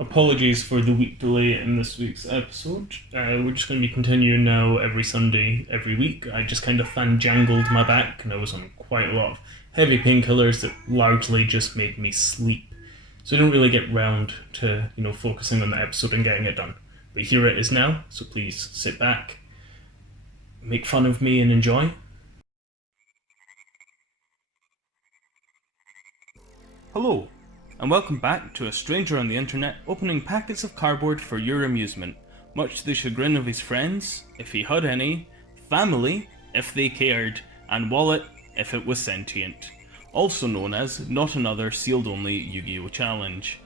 Apologies for the week delay in this week's episode. We're just going to be continuing now every Sunday, every week. I just kind of fanjangled my back and I was on quite a lot of heavy painkillers that largely just made me sleep. So I didn't really get round to, focusing on the episode and getting it done. But here it is now, so please sit back, make fun of me and enjoy. Hello, and welcome back to a stranger on the internet opening packets of cardboard for your amusement, much to the chagrin of his friends, if he had any, family, if they cared, and wallet, if it was sentient. Also known as Not Another Sealed Only Yu-Gi-Oh! Challenge.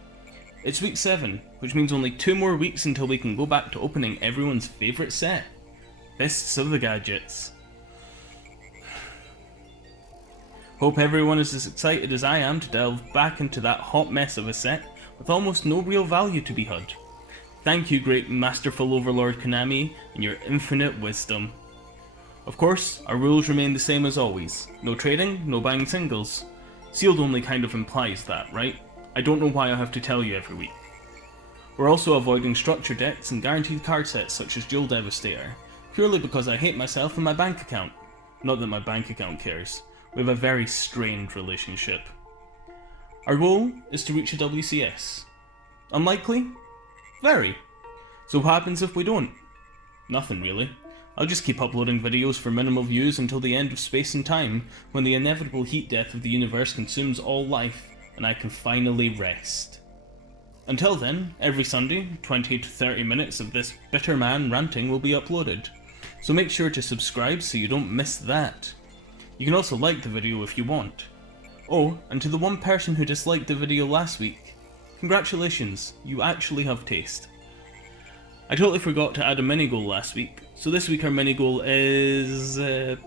It's week 7, which means only 2 more weeks until we can go back to opening everyone's favourite set, Fists of the Gadgets. Hope everyone is as excited as I am to delve back into that hot mess of a set with almost no real value to be had. Thank you, great masterful overlord Konami, and your infinite wisdom. Of course, our rules remain the same as always. No trading, no buying singles. Sealed only kind of implies that, right? I don't know why I have to tell you every week. We're also avoiding structure decks and guaranteed card sets such as Duel Devastator, purely because I hate myself and my bank account. Not that my bank account cares. We have a very strained relationship. Our goal is to reach a WCS. Unlikely? Very. So what happens if we don't? Nothing really. I'll just keep uploading videos for minimal views until the end of space and time, when the inevitable heat death of the universe consumes all life, and I can finally rest. Until then, every Sunday, 20 to 30 minutes of this bitter man ranting will be uploaded. So make sure to subscribe so you don't miss that. You can also like the video if you want. Oh, and to the one person who disliked the video last week, congratulations, you actually have taste. I totally forgot to add a mini goal last week, so this week our mini goal is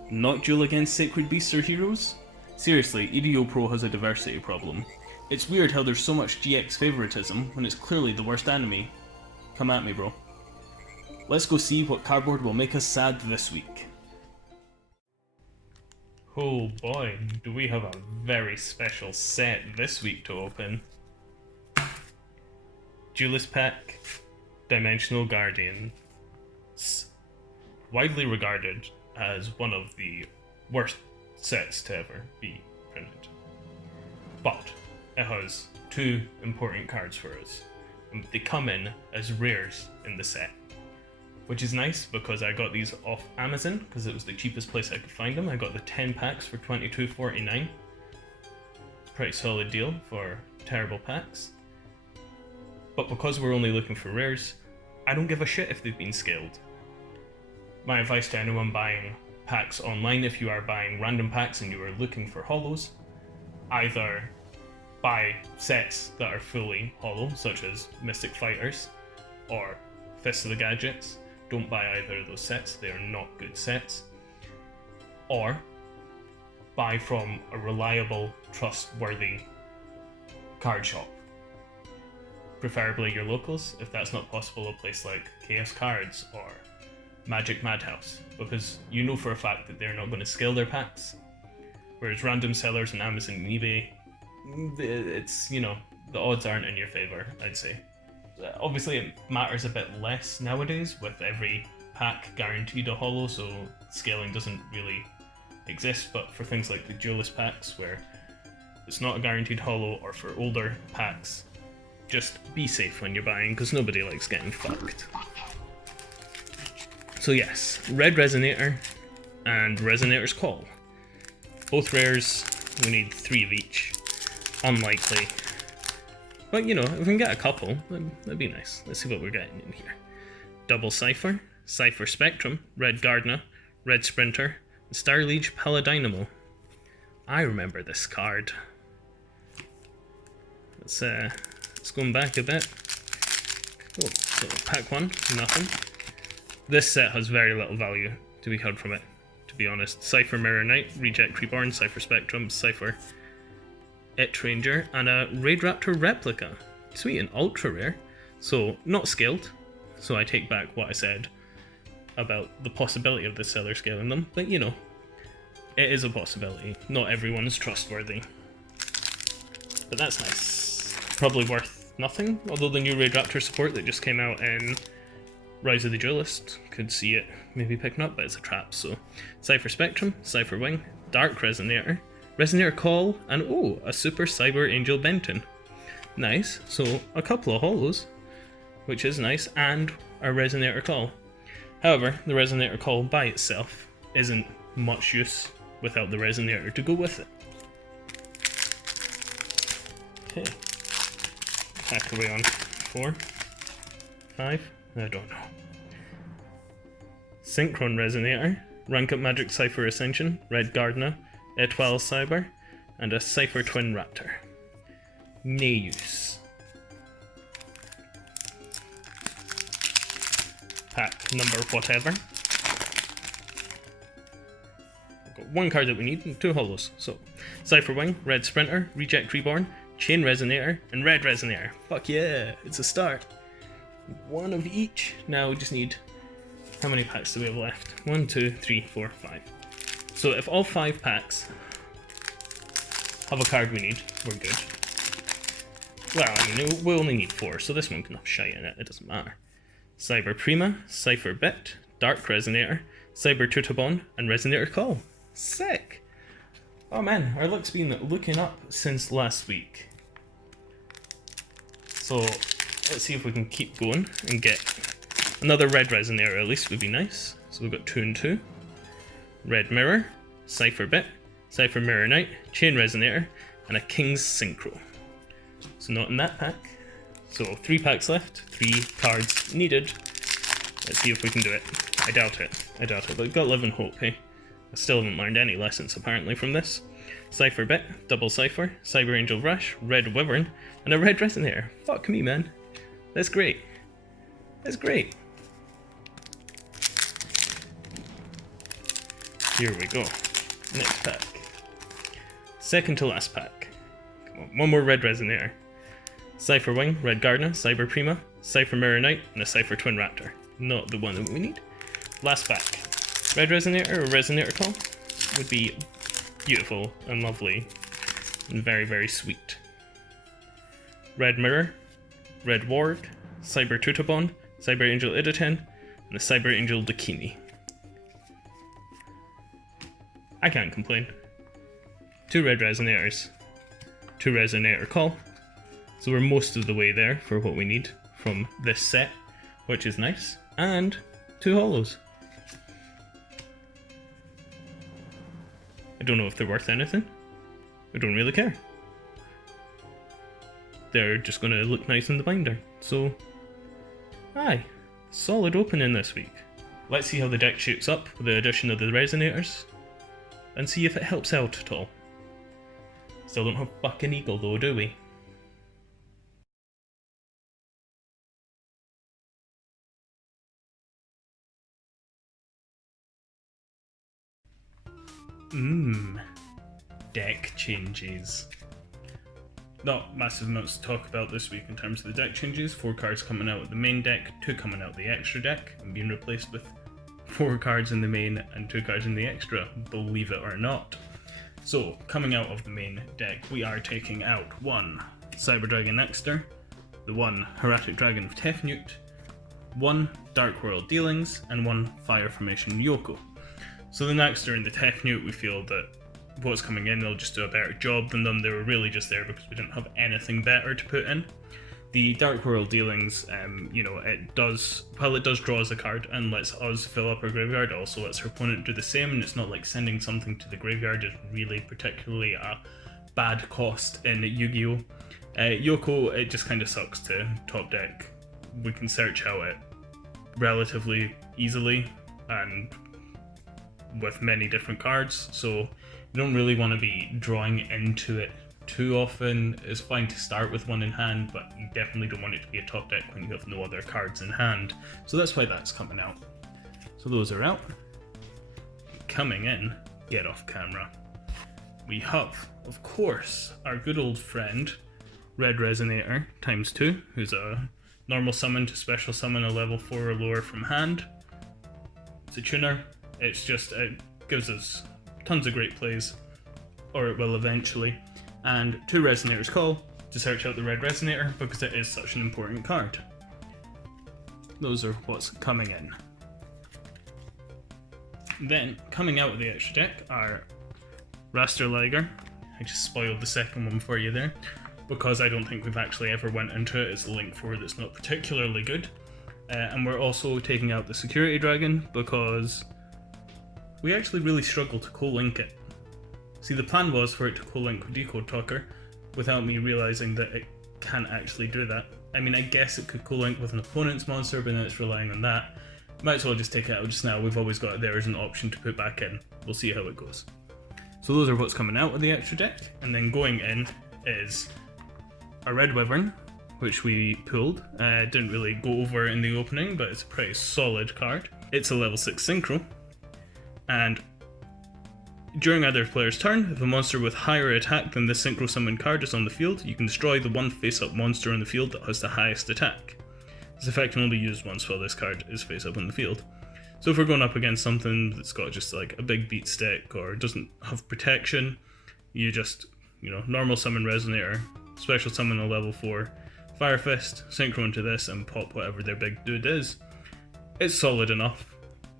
not duel against sacred beasts or heroes? Seriously, EDO Pro has a diversity problem. It's weird how there's so much GX favoritism when it's clearly the worst enemy. Come at me, bro. Let's go see what cardboard will make us sad this week. Oh boy, do we have a very special set this week to open. Duelist Pack, Dimensional Guardians. Widely regarded as one of the worst sets to ever be printed. But it has 2 important cards for us. And they come in as rares in the set. Which is nice because I got these off Amazon because it was the cheapest place I could find them. I got the 10 packs for $22.49. Pretty solid deal for terrible packs. But because we're only looking for rares, I don't give a shit if they've been scaled. My advice to anyone buying packs online, if you are buying random packs and you are looking for holos, either buy sets that are fully holo, such as Mystic Fighters or Fists of the Gadgets. Don't buy either of those sets, they are not good sets. Or buy from a reliable, trustworthy card shop. Preferably your locals, if that's not possible, a place like Chaos Cards or Magic Madhouse, because you know for a fact that they're not going to scale their packs. Whereas random sellers on Amazon and eBay, it's, the odds aren't in your favor, I'd say. Obviously it matters a bit less nowadays with every pack guaranteed a holo, so scaling doesn't really exist, but for things like the duelist packs where it's not a guaranteed holo, or for older packs, just be safe when you're buying because nobody likes getting fucked. So yes, Red Resonator and Resonator's Call. Both rares, we need 3 of each. Unlikely. But if we can get a couple, that'd be nice. Let's see what we're getting in here. Double Cypher, Cypher Spectrum, Red Gardner, Red Sprinter, and Star Liege Paladynamo. I remember this card. Let's go back a bit. Oh, so pack 1, nothing. This set has very little value to be had from it, to be honest. Cypher Mirror Knight, Reject Reborn, Cypher Spectrum, Cypher It Ranger, and a Raid Raptor replica. Sweet, and ultra rare. So, not scaled. So I take back what I said about the possibility of the seller scaling them, but it is a possibility. Not everyone is trustworthy. But that's nice. Probably worth nothing, although the new Raid Raptor support that just came out in Rise of the Duelist could see it maybe picking up, but it's a trap. So Cypher Spectrum, Cypher Wing, Dark Resonator, Resonator Call, and oh, a Super Cyber Angel Benton. Nice, so a couple of holos, which is nice, and a Resonator Call. However, the Resonator Call by itself isn't much use without the Resonator to go with it. Okay, pack away on 4, 5, I don't know. Synchron Resonator, Rank Up Magic Cypher Ascension, Red Gardener, Etoile Cyber, and a Cypher Twin Raptor. No use. Pack number whatever. We've got one card that we need and 2 holos. So, Cypher Wing, Red Sprinter, Reject Reborn, Chain Resonator, and Red Resonator. Fuck yeah, it's a start. One of each. Now we just need... How many packs do we have left? 1, 2, 3, 4, 5. So if all 5 packs have a card we need, we're good. Well, I mean, we only need 4, so this one can have shite in it, it doesn't matter. Cyber Prima, Cypher Bit, Dark Resonator, Cyber Tutabon, and Resonator Call. Sick! Oh man, our luck's been looking up since last week. So, let's see if we can keep going and get another Red Resonator at least would be nice. So we've got 2 and 2. Red Mirror, Cypher Bit, Cypher Mirror Knight, Chain Resonator, and a King's Synchro. So not in that pack. So 3 packs left, 3 cards needed. Let's see if we can do it. I doubt it, but we've got love and hope, hey? I still haven't learned any lessons apparently from this. Cypher Bit, Double Cypher, Cyber Angel Rush, Red Wyvern, and a Red Resonator. Fuck me, man. That's great. That's great. Here we go. Next pack. Second to last pack. Come on, one more Red Resonator. Cypher Wing, Red Gardener, Cyber Prima, Cypher Mirror Knight, and a Cypher Twin Raptor. Not the one that we need. Last pack. Red Resonator or Resonator Call would be beautiful and lovely and very, very sweet. Red Mirror, Red Ward, Cyber Tutabon, Cyber Angel Iditen, and a Cyber Angel Dakini. I can't complain. 2 Red Resonators, 2 Resonator Call. So we're most of the way there for what we need from this set, which is nice. And 2 holos. I don't know if they're worth anything. I don't really care. They're just going to look nice in the binder. So, aye, solid opening this week. Let's see how the deck shapes up with the addition of the Resonators, and see if it helps out at all. Still don't have fucking Eagle though, do we? Deck changes. Not massive amounts to talk about this week in terms of the deck changes. 4 cards coming out of the main deck, 2 coming out of the extra deck, and being replaced with 4 cards in the main and 2 cards in the extra, believe it or not. So, coming out of the main deck, we are taking out 1 Cyber Dragon Nexter, the 1 Hieratic Dragon of Tefnut, 1 Dark World Dealings, and 1 Fire Formation Yoko. So the Nexter and the Tefnut, we feel that what's coming in, they'll just do a better job than them. They were really just there because we didn't have anything better to put in. The Dark World Dealings, you know, it does draw us a card and lets us fill up our graveyard, also lets our opponent do the same, and it's not like sending something to the graveyard is really particularly a bad cost in Yu-Gi-Oh! Yoko, it just kind of sucks to top deck. We can search out it relatively easily and with many different cards, so you don't really want to be drawing into it too often. It's fine to start with 1 in hand, but you definitely don't want it to be a top deck when you have no other cards in hand. So that's why that's coming out. So those are out. Coming in, get off camera, we have, of course, our good old friend, Red Resonator ×2, who's a normal summon to special summon a level 4 or lower from hand. It's a tuner. It's just, it gives us tons of great plays, or it will eventually. And 2 Resonators Call, to search out the Red Resonator because it is such an important card. Those are what's coming in. Then, coming out of the extra deck are Rhzcards. I just spoiled the second one for you there, because I don't think we've actually ever went into it. It's a Link 4 that's not particularly good. And we're also taking out the Security Dragon because we actually really struggle to co-link it. See, the plan was for it to co-link with Decode Talker without me realising that it can't actually do that. I mean, I guess it could co-link with an opponent's monster, but then it's relying on that. Might as well just take it out just now. We've always got it there as an option to put back in. We'll see how it goes. So those are what's coming out of the extra deck, and then going in is a Red Wyvern, which we pulled. Didn't really go over in the opening, but it's a pretty solid card. It's a level 6 Synchro, and during either player's turn, if a monster with higher attack than the Synchro Summon card is on the field, you can destroy the one face-up monster on the field that has the highest attack. This effect can only be used once while this card is face-up on the field. So if we're going up against something that's got just like a big beat stick or doesn't have protection, you just, normal summon Resonator, special summon a level 4 Fire Fist, synchro into this and pop whatever their big dude is. It's solid enough.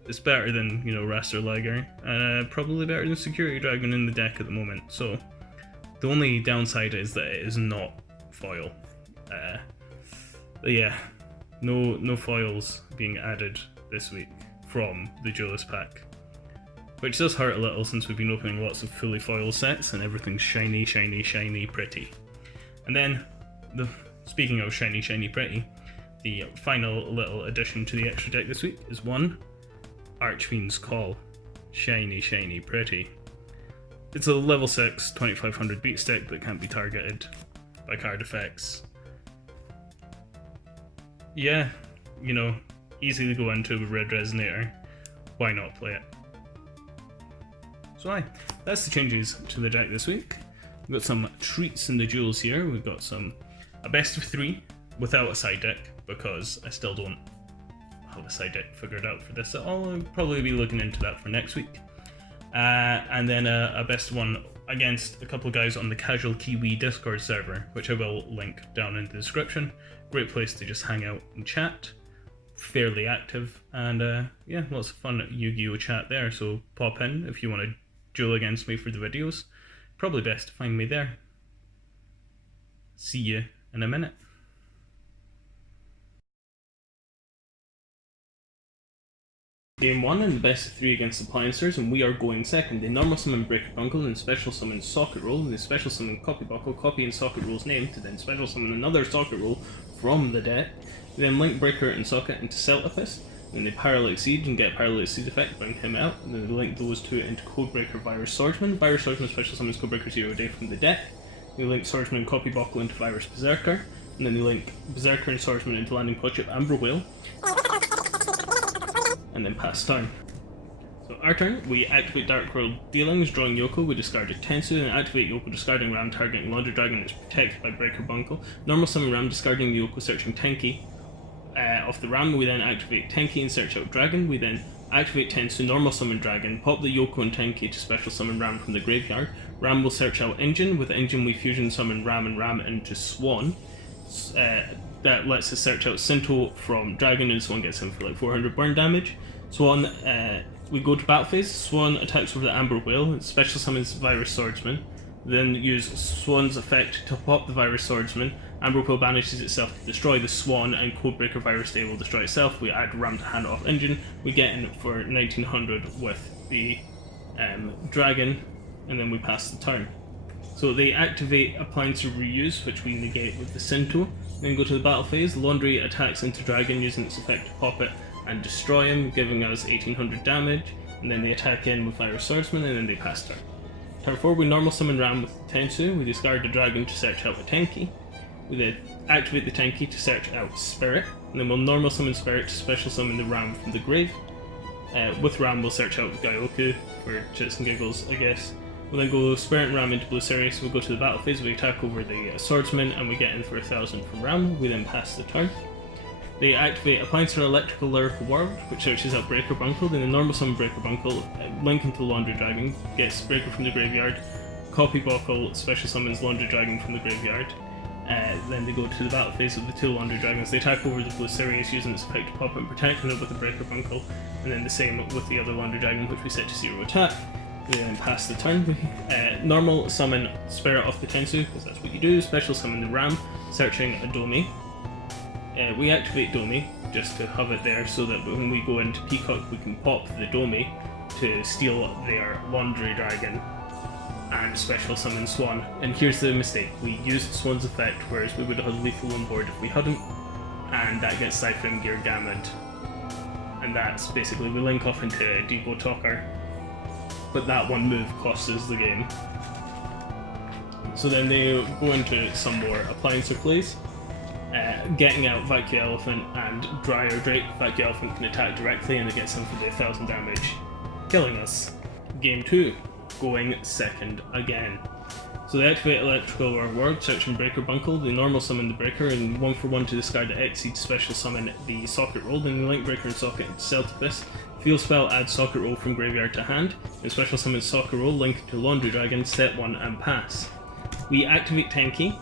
It's better than, Rhzcards, probably better than Security Dragon in the deck at the moment. So the only downside is that it is not foil. But yeah, no foils being added this week from the Duelist pack, which does hurt a little since we've been opening lots of fully foil sets and everything's shiny, shiny, shiny, pretty. And then, speaking of shiny, shiny, pretty, the final little addition to the extra deck this week is one Archfiend's Call. Shiny, shiny, pretty. It's a level 6, 2500 beat stick that can't be targeted by card effects. Yeah, easy to go into with Red Resonator. Why not play it? So that's the changes to the deck this week. We've got some treats in the Duels here. We've got a best of 3 without a side deck, because I still don't have a side deck figured out for this at all. I'll probably be looking into that for next week. And then a best of 1 against a couple of guys on the Casual Kiwi Discord server, which I will link down in the description. Great place to just hang out and chat. Fairly active, and yeah, lots of fun Yu-Gi-Oh chat there, so pop in if you want to duel against me for the videos. Probably best to find me there. See you in a minute. Game 1 in the best of 3 against Appliancers, and we are going second. They normal summon Breaker Bunkle and special summon Socket Roll, and they special summon Copy Buckle, copy in Socket Roll's name to then special summon another Socket Roll from the deck. They then link Breaker and Socket into Celtifus, then they Paralytic Siege and get Paralytic Siege effect, bring him out, and then they link those two into Codebreaker Virus Swordsman. Virus Swordsman special summons Codebreaker 0 day from the deck. They link Swordsman and Copy Buckle into Virus Berserker, and then they link Berserker and Swordsman into Landing Podship Amber Whale, and then pass turn. So our turn, we activate Dark World Dealings, drawing Yoko, we discard a Tensu, and activate Yoko, discarding Ram, targeting Laundry Dragon that's protected by Breaker Bunkle. Normal summon Ram, discarding Yoko, searching Tenki. Off the Ram, we then activate Tenki and search out Dragon. We then activate Tensu, normal summon Dragon, pop the Yoko and Tenki to special summon Ram from the graveyard. Ram will search out Engine. With Engine, we fusion summon Ram and Ram into Swan. That lets us search out Sinto from Dragon, and Swan gets him for like 400 burn damage. Swan, we go to battle phase. Swan attacks with the Amber Whale, and special summons Virus Swordsman. Then use Swan's effect to pop the Virus Swordsman. Amber Whale banishes itself to destroy the Swan, and Codebreaker Virus Day will destroy itself. We add Ram to hand off Engine. We get in for 1900 with the Dragon, and then we pass the turn. So they activate Appliance of Reuse, which we negate with the Sinto. Then go to the battle phase. Laundry attacks into Dragon using its effect to pop it and destroy him, giving us 1800 damage. And then they attack in with Virus Swordsman, and then they pass turn. Turn 4, we normal summon Ram with the Tensu. We discard the Dragon to search out a Tenki. We then activate the Tenki to search out Spirit, and then we'll normal summon Spirit to special summon the Ram from the grave. With Ram, we'll search out Gaioku for chits and giggles, I guess. We'll then go Spirit and Ram into Blue Sirius. We'll go to the battle phase. We attack over the Swordsman, and we get in for 1000 from Ram. We then pass the turn. They activate Appliance for Electrical Lyrical World, which searches out Breaker Bunkle. Then they normal summon Breaker Bunkle, link into Laundry Dragon, gets Breaker from the graveyard. Copy Buckle special summons Laundry Dragon from the graveyard. Then they go to the battle phase with the two Laundry Dragons. They attack over the blue Sirius using its effect to pop and protect it with a Breaker Bunkle, and then the same with the other Laundry Dragon, which we set to 0 attack. We then pass the turn. Normal summon Spirit off the Tensu, because that's what you do. Special summon the Ram, searching a Domi. We activate Domi just to have it there so that when we go into Peacock we can pop the Domi to steal their Laundry Dragon and special summon Swan. And here's the mistake, we used Swan's effect, whereas we would have had Lethal on board if we hadn't, and that gets Siphon Gear Gamut. And that's basically, we link off into Depot Talker, but that one move costs us the game. So then they go into some more appliance plays, getting out Vacuum Elephant and Dryer Drake. Vacuum Elephant can attack directly and it gets him for the 1000 damage, killing us. Game 2, going second again. So they activate Electrical World, search and Breaker Bunkle. They normal summon the Breaker and 1-for-1 to discard the Exceed, special summon the Socket Roll. Then they link Breaker and Socket into Celtipus. Field spell, add Socket Roll from graveyard to hand. And special summon Socket Roll, link to Laundry Dragon, set 1 and pass. We activate Tenki,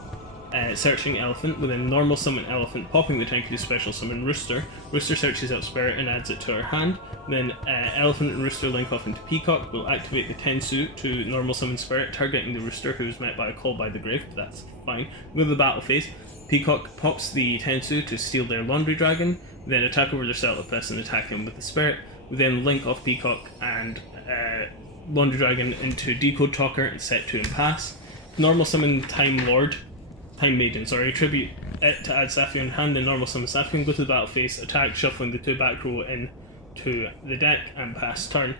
searching Elephant, with a normal summon Elephant, popping the Tenki to special summon Rooster. Rooster searches out Spirit and adds it to our hand. Then Elephant and Rooster link off into Peacock. We'll activate the Tensu to normal summon Spirit, targeting the Rooster, who is met by a Call by the Grave, but that's fine. Go to the battle phase. Peacock pops the Tensu to steal their Laundry Dragon, then attack over their Celtipus and attack him with the Spirit. We then link off Peacock and Laundry Dragon into Decode Talker and set 2 and pass. Normal summon Time Maiden, tribute it to add Saphion hand, and normal summon Saphion, go to the battle phase, attack, shuffling the 2 back row into the deck, and pass turn.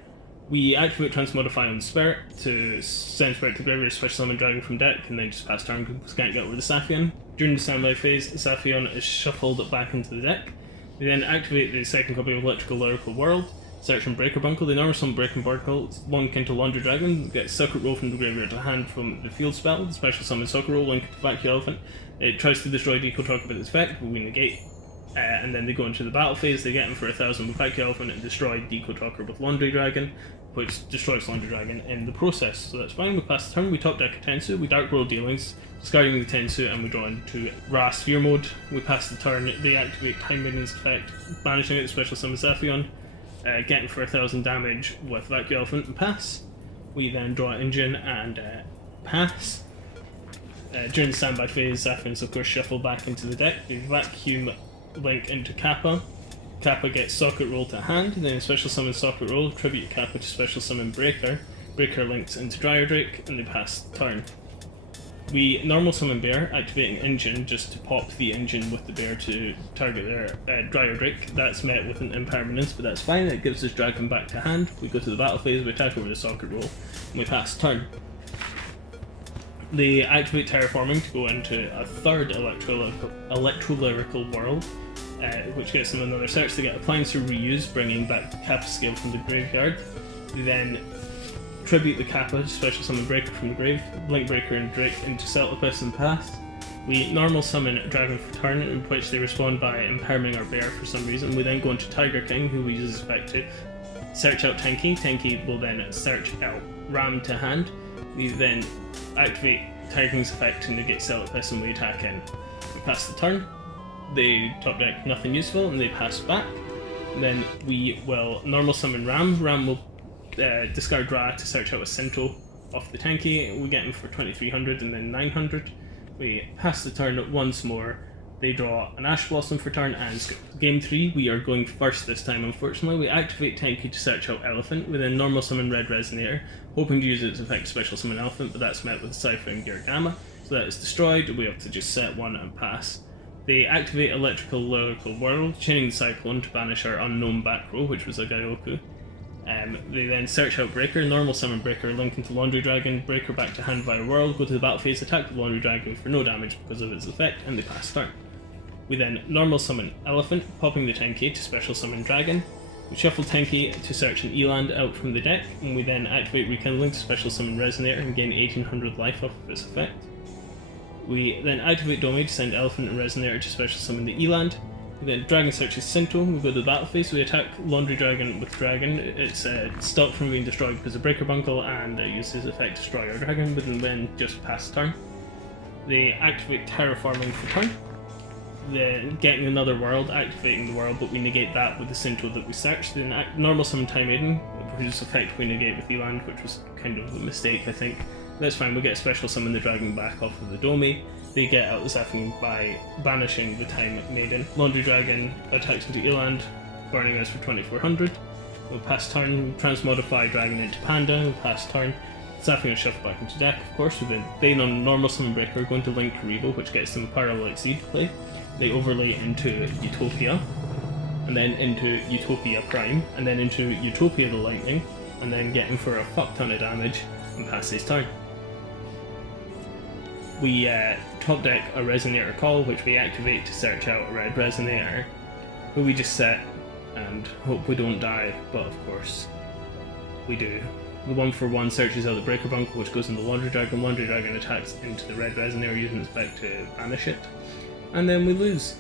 We activate Transmodify on the Spirit to send Spirit to graveyard, special summon Dragon from deck, and then just pass turn because can't get over the Saphion. During the standby phase, Saphion is shuffled back into the deck. We then activate the second copy of Electrical Lyrical World, search and Breaker Bunkle. The normal summon Breaker Bunkle, link into Laundry Dragon, get Socket Roll from the graveyard to hand from the field spell. The special summon Socket Roll, link to Vacuum Elephant. It tries to destroy Decode Talker with its effect, but we negate. And then they go into the battle phase, they get him for 1000 with Vacuum Elephant and destroy Decode Talker with Laundry Dragon, which destroys Laundry Dragon in the process. So that's fine, we pass the turn, we top deck a Tensu, we Dark World Dealings, discarding the Tensu, and we draw into Ra Sphere mode. We pass the turn, they activate Time Maiden's effect, banishing it, special summon Saphion, getting for 1000 damage with Vacuum Elephant and pass. We then draw Engine and pass. During the standby phase, Saphion's of course shuffle back into the deck. The Vacuum link into Kappa. Kappa gets Socket Roll to hand, then a special summon Socket Roll, tribute Kappa to special summon Breaker. Breaker links into Dryer Drake, and they pass the turn. We normal summon Bear, activating Engine just to pop the Engine with the Bear to target their Dryer Drake. That's met with an impermanence, but that's fine, it gives us Dragon back to hand. We go to the battle phase, we attack over the Socket Roll, and we pass turn. They activate Terraforming to go into a third Electrolyrical World, which gets them another search. They get Appliance to reuse, bringing back the Kappa scale from the graveyard. They then tribute the Kappa, special summon Breaker from the grave, link Breaker and Drake into Celtipus and pass. We normal summon Dragon for turn, in which they respond by imperming our Bear for some reason. We then go into Tiger King, who we use his effect to search out Tenki. Tenki will then search out Ram to hand. We then activate Tiger King's effect to negate Celtipus and we attack in. We pass the turn. They top deck nothing useful and they pass back. Then we will normal summon Ram. Ram will discard Ra to search out a Sinto off the Tenki. We get him for 2300 and then 900. We pass the turn once more. They draw an Ash Blossom for turn, and game 3 we are going first this time unfortunately. We activate Tenki to search out Elephant. We then normal summon Red Resonator, hoping to use its effect to special summon Elephant, but that's met with Cypher and Gear Gamma. So that is destroyed. We have to just set 1 and pass. They activate Electrical Lyrical World, chaining the Cyclone to banish our unknown back row, which was a Gaioku. They then search out Breaker, normal summon Breaker, link into Laundry Dragon, Breaker back to hand via World, go to the battle phase, attack the Laundry Dragon for no damage because of its effect, and they pass turn. We then normal summon Elephant, popping the Tenki to special summon Dragon. We shuffle Tenki to search an Eland out from the deck, and we then activate Rekindling to special summon Resonator and gain 1800 life off of its effect. We then activate Domi to send Elephant and Resonator to special summon the Eland. We then Dragon searches Sinto, we go to the battle phase, we attack Laundry Dragon with Dragon. It's stopped from being destroyed because of Breaker Bunkle and uses its effect to destroy our Dragon, but then just pass turn. they activate terraforming for turn. Then getting another world, activating the world, but we negate that with the Sinto that we searched. Then normal summon Time Maiden, which effect we negate with Eland, which was kind of a mistake, I think. That's fine, we'll get special summon the dragon back off of the Domi. They get out the Zephyr by banishing the Time Maiden. Laundry Dragon attacks into Eland, burning us for 2400. We'll pass turn, transmodify Dragon into Panda, we'll pass turn. Zephyr shuffle back into deck, of course, with Bane on normal summon breaker, going to link Karibo, which gets them Parallel Seed play. They overlay into Utopia, and then into Utopia Prime, and then into Utopia the Lightning, and then get him for a fuck ton of damage and pass his turn. We top deck a Resonator Call, which we activate to search out a red Resonator, who we just set and hope we don't die, but of course we do. The 1/1 searches out the Breaker Bunker, which goes into Laundry Dragon. Laundry Dragon attacks into the red Resonator using its effect to banish it. And then we lose.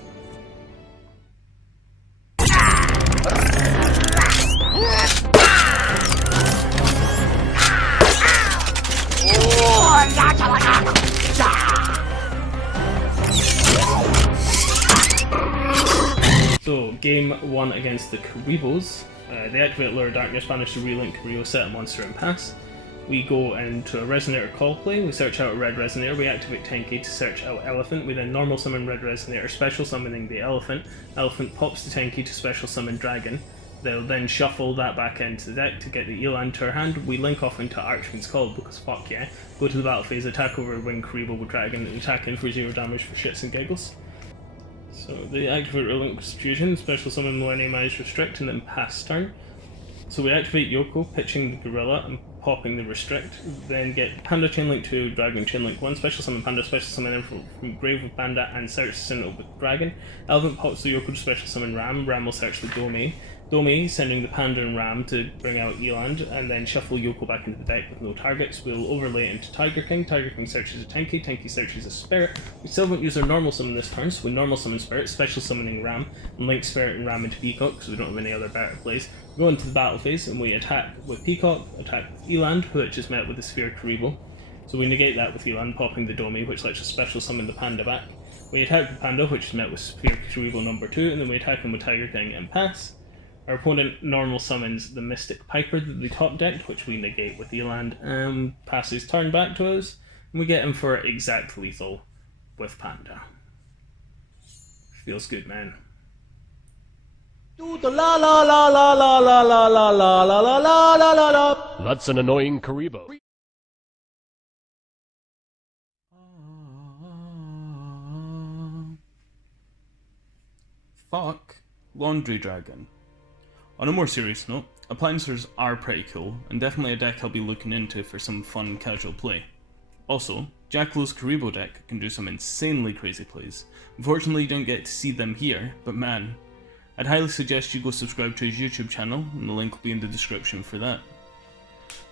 So, game 1 against the Karibos. They activate Lure of Darkness, banish the relink Karibos, set a monster and pass. We go into a Resonator Call play, we search out a red Resonator, we activate Tenki to search out Elephant, we then normal summon red Resonator, special summoning the Elephant. Elephant pops the Tenki to special summon Dragon. They'll then shuffle that back into the deck to get the Eland to our hand. We link off into Archfiend's Call because fuck yeah. Go to the battle phase, attack over Wing Karibo with Dragon, and attack in for 0 damage for shits and giggles. So they activate Relinquish Fusion, special summon Millennium Eyes Restrict, and then pass turn. So we activate Yoko, pitching the Gorilla and popping the Restrict, then get Panda Chainlink 2, Dragon Chainlink 1, special summon Panda, special summon in from Grave of Panda, and search Sinnoh with Dragon. Elephant pops the Yoko to special summon Ram, Ram will search the Domi. Domi sending the Panda and Ram to bring out Eland, and then shuffle Yoko back into the deck with no targets. We'll overlay it into Tiger King searches a Tenki, Tenki searches a Spirit. We still won't use our normal summon this turn, so we normal summon Spirit, special summoning Ram, and link Spirit and Ram into Peacock, because we don't have any other better plays. We go into the battle phase, and we attack with Peacock, attack with Eland, which is met with the Sphere Karibo. So we negate that with Eland, popping the Domi, which lets us special summon the Panda back. We attack the Panda, which is met with Sphere Karibo number 2, and then we attack him with Tiger King and pass. Our opponent normal summons the Mystic Piper that they top decked, which we negate with Eland, and passes turn back to us, and we get him for exact lethal with Panda. Feels good, man. That's an annoying Karibo. Fuck Laundry Dragon. On a more serious note, Appliancers are pretty cool, and definitely a deck I'll be looking into for some fun casual play. Also, Jackalo's Karibo deck can do some insanely crazy plays. Unfortunately you don't get to see them here, but man, I'd highly suggest you go subscribe to his YouTube channel, and the link will be in the description for that.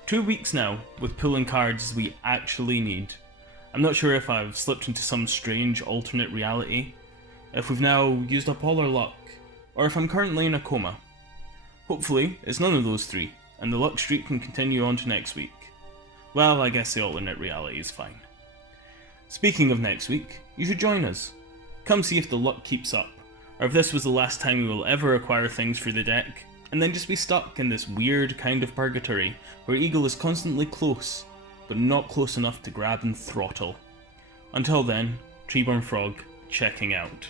2 weeks now, with pulling cards we actually need. I'm not sure if I've slipped into some strange alternate reality, if we've now used up all our luck, or if I'm currently in a coma. Hopefully, it's none of those three, and the luck streak can continue on to next week. Well, I guess the alternate reality is fine. Speaking of next week, you should join us. Come see if the luck keeps up, or if this was the last time we will ever acquire things for the deck, and then just be stuck in this weird kind of purgatory where Eagle is constantly close, but not close enough to grab and throttle. Until then, Treeborn Frog checking out.